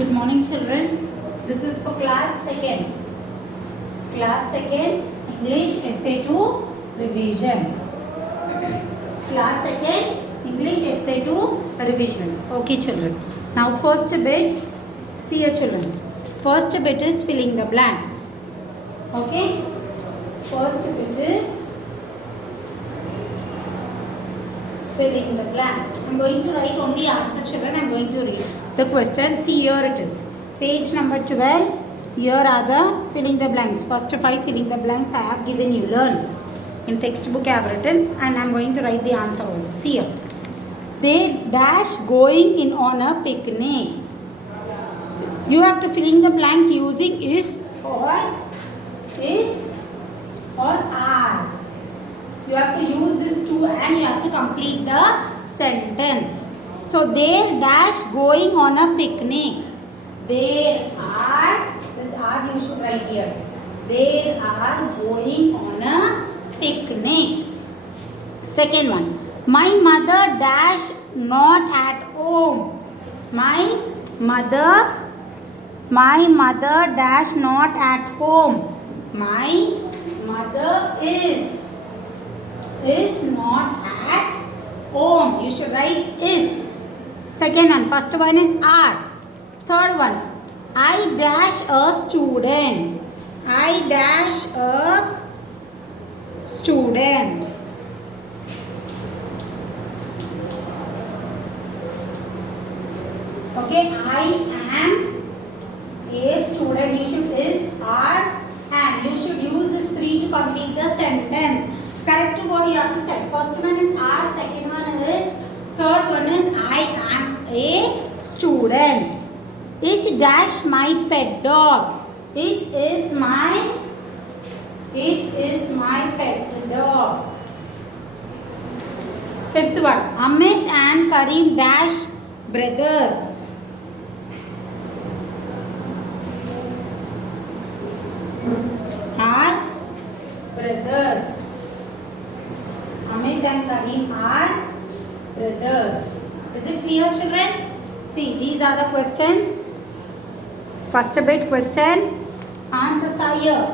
Good morning, children. This is for class 2nd. Class 2nd English Essay 2 revision. Class 2nd English Essay 2 revision. Okay, children. Now first bit, see your children. First bit is filling the blanks. Okay. First bit is filling the blanks. I'm going to write only answer, children. I'm going to read the question. See, here it is. Page number 12. Here are the filling the blanks. First 5 filling the blanks I have given you. Learn. In textbook I have written and I'm going to write the answer also. See here. They dash going in on a picnic. You have to filling the blank using is or are. You have to use this to and you have to complete the sentence. So they dash going on a picnic. They are, this are you should write here. They are going on a picnic. Second one. My mother dash not at home. My mother dash not at home. My mother is not at home. You should write is. Second one. First one is are. Third one. I dash a student. I dash a student. Okay. I am a student. You should is, are, and. You should use this 3 to complete the sentence. Correct what you have to say. First one is are, second one is, third one is I am a student. It dash my pet dog. It is my pet dog. Fifth one. Amit and Karim dash brothers. Are brothers. Amit and Karim are brothers. Is it clear, children? See, these are the questions. First bit question. Answers are here.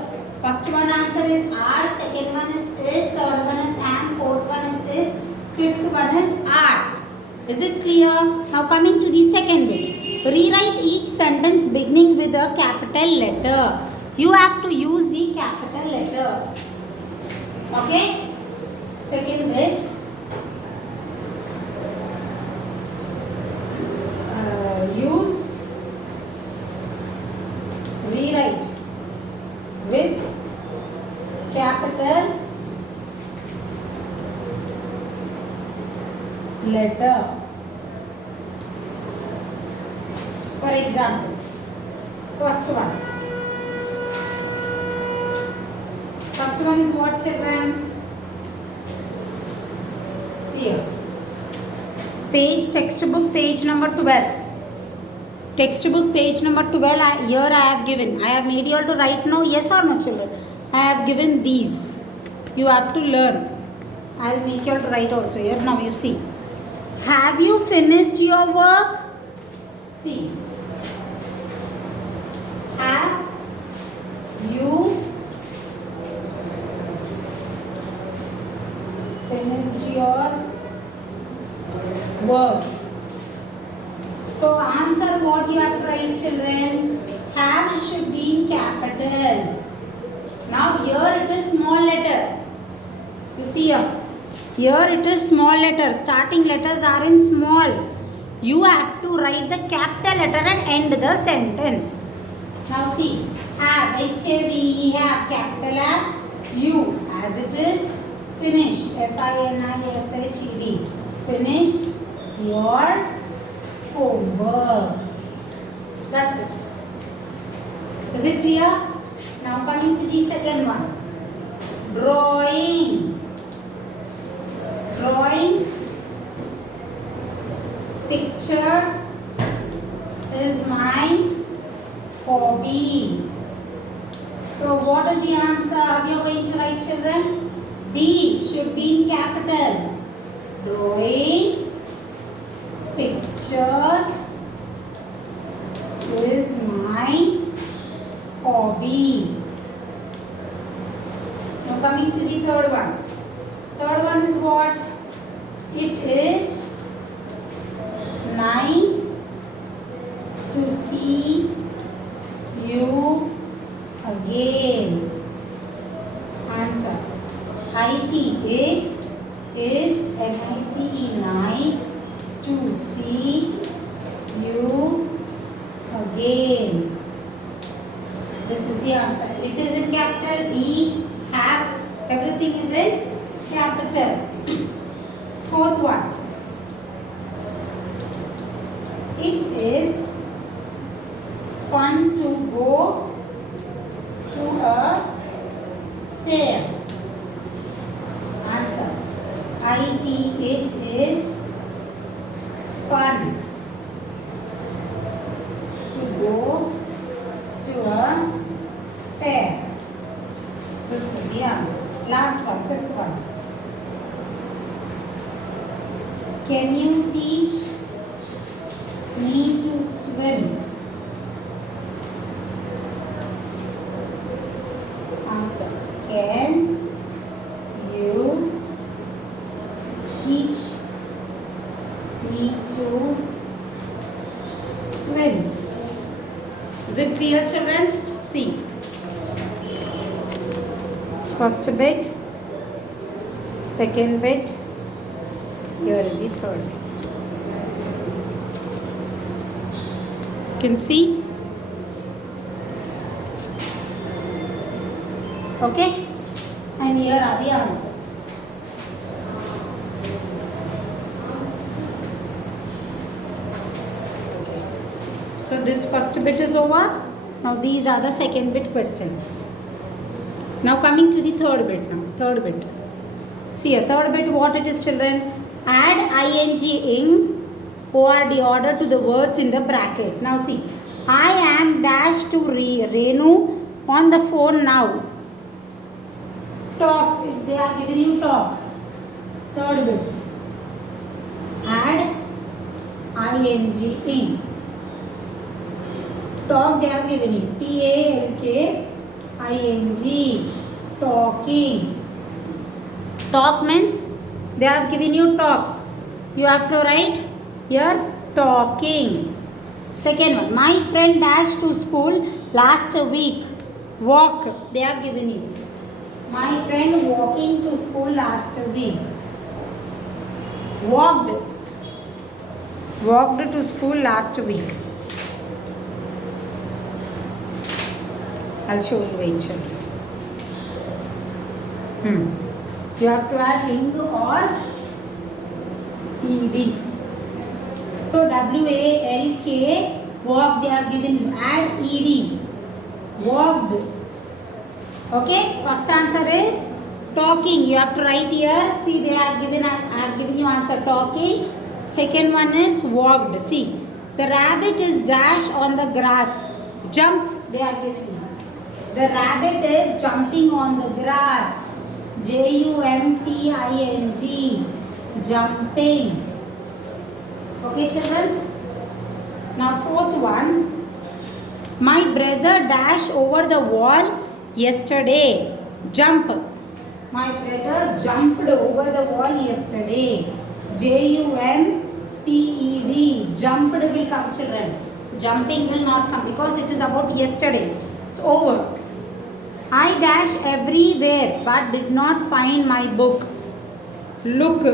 First one answer is are, second one is, third one is and, fourth one is, fifth one is are. Is it clear? Now coming to the second bit. Rewrite each sentence beginning with a capital letter. You have to use the capital letter. Okay? Second bit. Use rewrite with capital letter. For example, first one. First one is what, children? See here. Page, textbook, page number 12. Textbook, page number 12. Here I have given. I have made you all to write now, yes or no, children? I have given these. You have to learn. I will make you all to write also here. Now you see. Have you finished your work? See. Have you finished your work? So answer what you have to write, children. Have should be in capital. Now here it is small letter. You see here. Here it is small letter. Starting letters are in small. You have to write the capital letter and end the sentence. Now see. Have, H-A-V-E, have, capital have. You, as it is. Finish, F-I-N-I-S-H-E-D. Finished your homework. That's it. Is it clear? Now coming to the second one. Drawing. Drawing picture is my hobby. So what is the answer? How you are going to write, children? D should be in capital. Drawing pictures is my hobby. Now coming to the third one. Third one is what? It is nice to see you again. Answer. IT. It is NICE, nice to see you again. This is the answer. It is in capital. E, have, everything is in capital. Fourth one. It is fun to go to a fair. Answer. IT. It is fun to go to a fair. This is the answer. Last one, fifth one. Can you teach me to swim? Answer. Can you teach me to swim? Is it clear, children? See. First bit, second bit, here is the third bit. You can see? Okay? And here are the answers. So this first bit is over. Now these are the second bit questions. Now coming to the third bit now. Third bit. See a third bit what it is, children? Add ing in ORD, order, to the words in the bracket. Now see. I am dash to Renu on the phone now. Talk. They are giving you talk. Third bit. Add ing in. Talk they have given you. TALK ing. Talking. Talk means they have given you talk. You have to write here talking. Second one. My friend dashed to school last week. Walk. They have given you. My friend walking to school last week. Walked. Walked to school last week. I'll show you eventually. You have to add ing or ed. So WALK, walk they have given you. Add ed. Walked. Okay. First answer is talking. You have to write here. See they have given. I have given you answer talking. Second one is walked. See the rabbit is dash on the grass. Jump. They are given you. The rabbit is jumping on the grass. JUMPING. Jumping. Okay, children? Now, fourth one. My brother dashed over the wall yesterday. Jump. My brother jumped over the wall yesterday. JUMPED. Jumped will come, children. Jumping will not come because it is about yesterday. It's over. I dash everywhere but did not find my book. Look.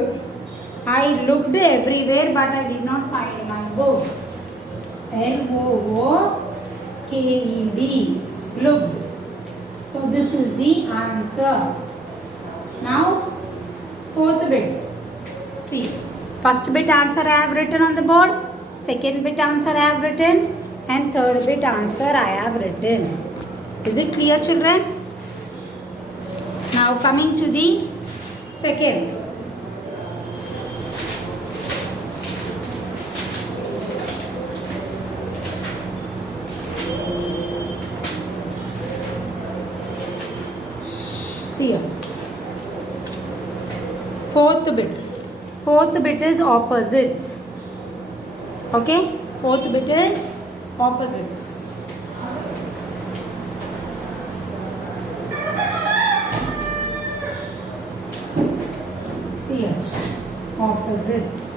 I looked everywhere but I did not find my book. LOOKED. Looked. So this is the answer. Now fourth bit. See. First bit answer I have written on the board. Second bit answer I have written. And third bit answer I have written. Is it clear, children? Now coming to the second. See here. Fourth bit. Fourth bit is opposites. Okay? Fourth bit is Opposites. See here. Opposites.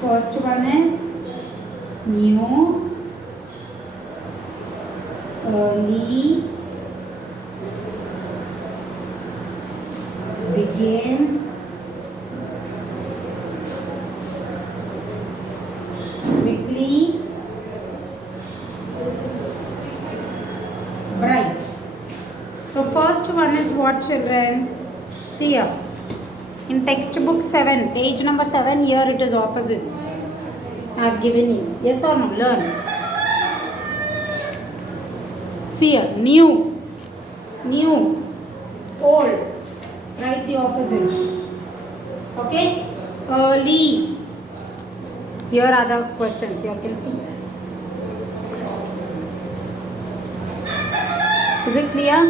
First one is new, early, begin, quickly, bright. So first one is what, children? See here. In textbook 7, page number 7, here it is opposites. I have given you. Yes or no? Learn. See here. New. New. Old. Write the opposite. Okay? Early. Here are the questions. You can see. Is it clear?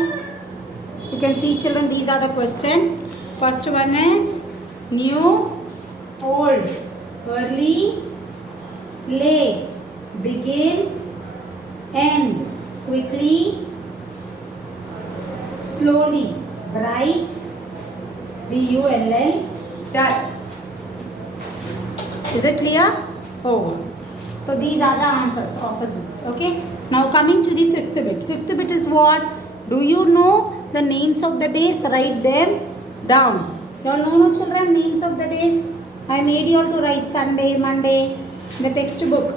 You can see, children, these are the questions. First one is new, old, early, late, begin, end, quickly, slowly, bright, bull, dull. Is it clear? Oh. So these are the answers, opposites. Okay. Now coming to the fifth bit. Fifth bit is what? Do you know the names of the days? Write them down. You all know, no, children, names of the days? I made you all to write Sunday, Monday, the textbook.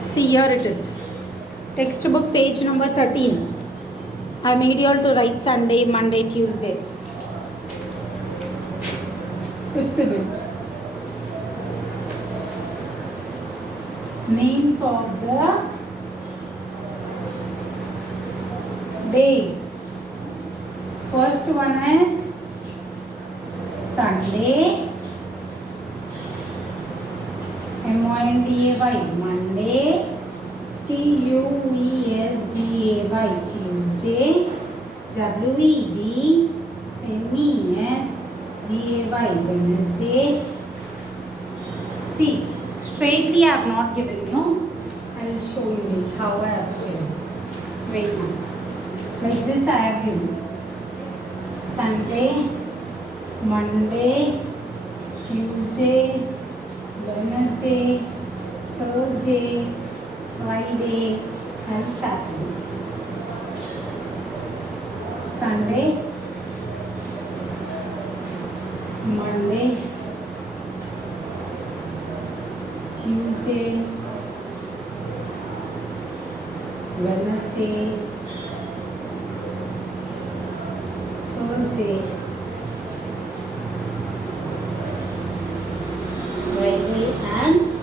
See, here it is. Textbook page number 13. I made you all to write Sunday, Monday, Tuesday. Fifth bit. Names of the days. First one is Sunday, M-O-N-D-A-Y, Monday, T-U-E-S-D-A-Y, Tuesday, W-E-D-M-E-S-D-A-Y, Wednesday. See, straightly I have not given you. I will show you how I have given. Wait now. Like this I have given. Sunday, Monday, Tuesday, Wednesday, Thursday, Friday and Saturday. Sunday, Monday, Tuesday, Wednesday, Thursday, Friday and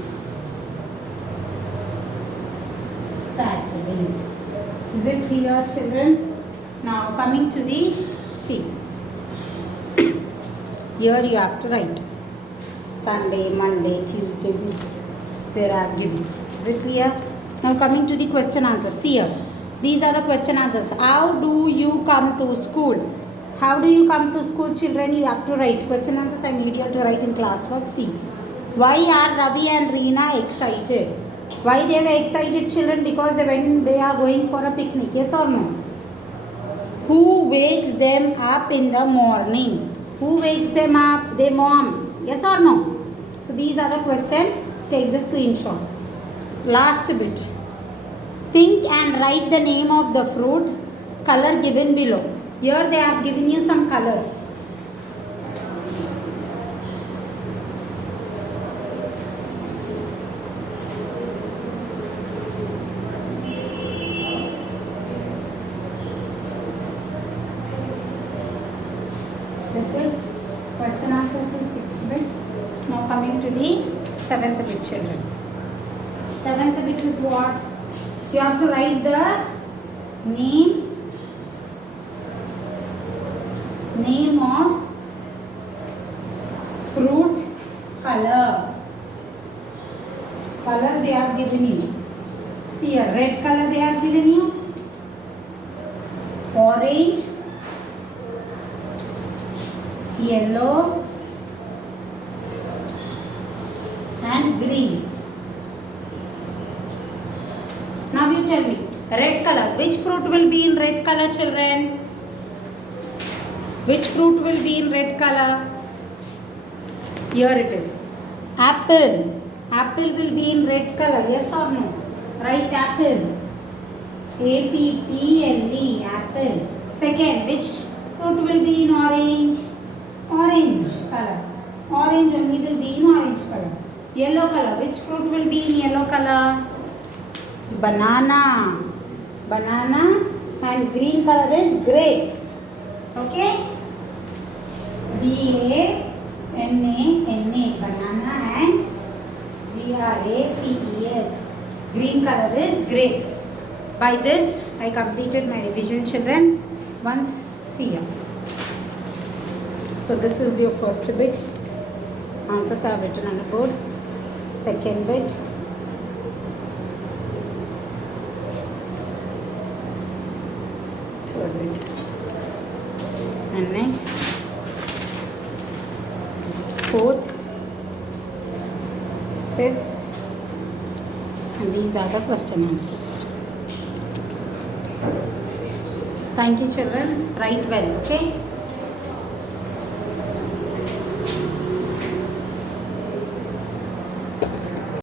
Saturday. Is it clear, children? Now coming to the see. Here you have to write Sunday, Monday, Tuesday, weeks. There I have given. Is it clear? Now coming to the question answers. See here. These are the question answers. How do you come to school? How do you come to school, children? You have to write. Question answers I made you to write in classwork. See. Why are Ravi and Reena excited? Why they were excited, children? Because when they are going for a picnic. Yes or no? Who wakes them up in the morning? Who wakes them up? Their mom. Yes or no? So these are the questions. Take the screenshot. Last bit. Think and write the name of the fruit. Color given below. Here they have given you some colors. This is question answers is 6th bit. Now coming to the 7th bit, children. 7th bit is what? You have to write the name of fruit, color. Colors they have given you. See here, red color they have given you. Orange, yellow, and green. Now you tell me, red color. Which fruit will be in red color, children? Which fruit will be in red color? Here it is. Apple. Apple will be in red color. Yes or no? Write apple. A-P-P-L-E. Apple. Second, which fruit will be in orange? Orange color. Orange only will be in orange color. Yellow color. Which fruit will be in yellow color? Banana. Banana. And green color is grapes. Okay? B-A-N-A-N-A. Banana and G-R-A-P-E-S. Green color is grapes. By this, I completed my revision, children. Once, see ya. So this is your first bit. Answers are written on the board. Second bit. Third bit. And next. Fourth. Fifth. And these are the question answers. Thank you, children. Write well, okay?